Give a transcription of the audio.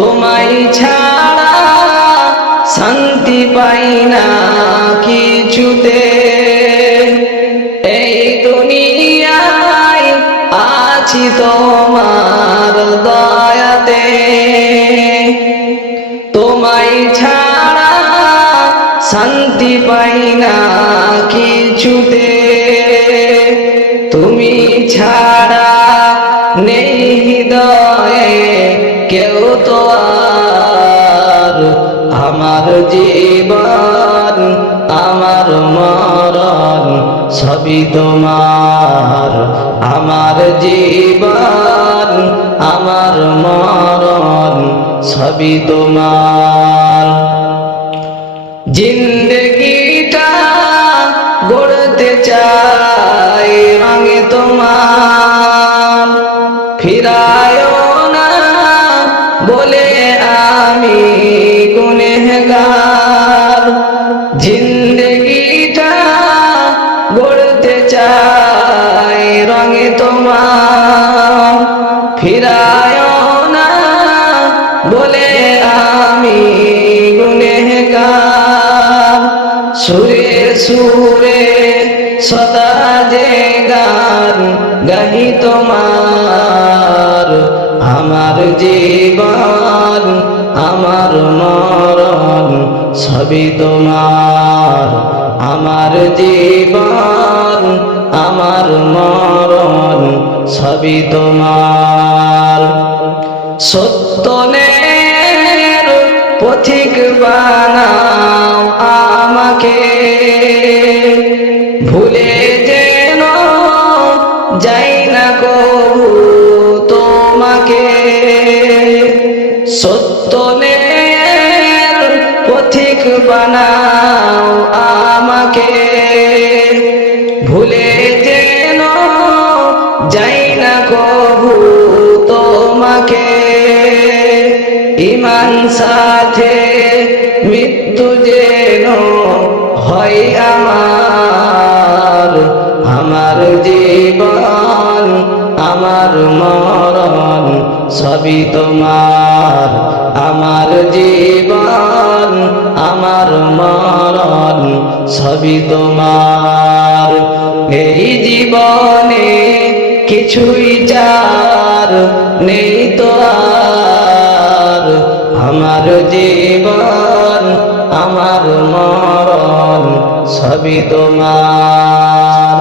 তোমায় ছাড়া শান্তি পাই না কিছুতে। এই দুনিয়ায় আছি তোমার দয়াতে। তোমায় ছাড়া শান্তি পাই না কিছুতে। তুমি ছাড়া আমার জীবন, আমার মরণ, সবই তোমার। আমার জীবন, আমার মরণ, সবই তোমার। জিন্দগিটা গড়তে চাই, রঙে তোমার। ফিরায় না বলে আমি তোমার ফিরায় না বলে আমি গুনেগার সুরে সুরে সদা যে গান গাহি তোমার। আমার জীবন, আমার মরণ সবই তোমার। আমার জীবন সবই তোমার। সত্যনের পথিক বানাও আমাকে। ভুলে যেন যাই না কবু তোমাকে। সত্যনের পথিক বানাও আমাকে। ভুলে যাই না কবু তোমাকে ইমান সাথে মৃত্যু যেন হয় আমার। আমার জীবন, আমার মরণ সবই তোমার। আমার জীবন, আমার মরণ সবই তোমার। এই জীবনে কিছুই চার নেই তো আর। আমার জীবন আমার মরণ সবই তোমার।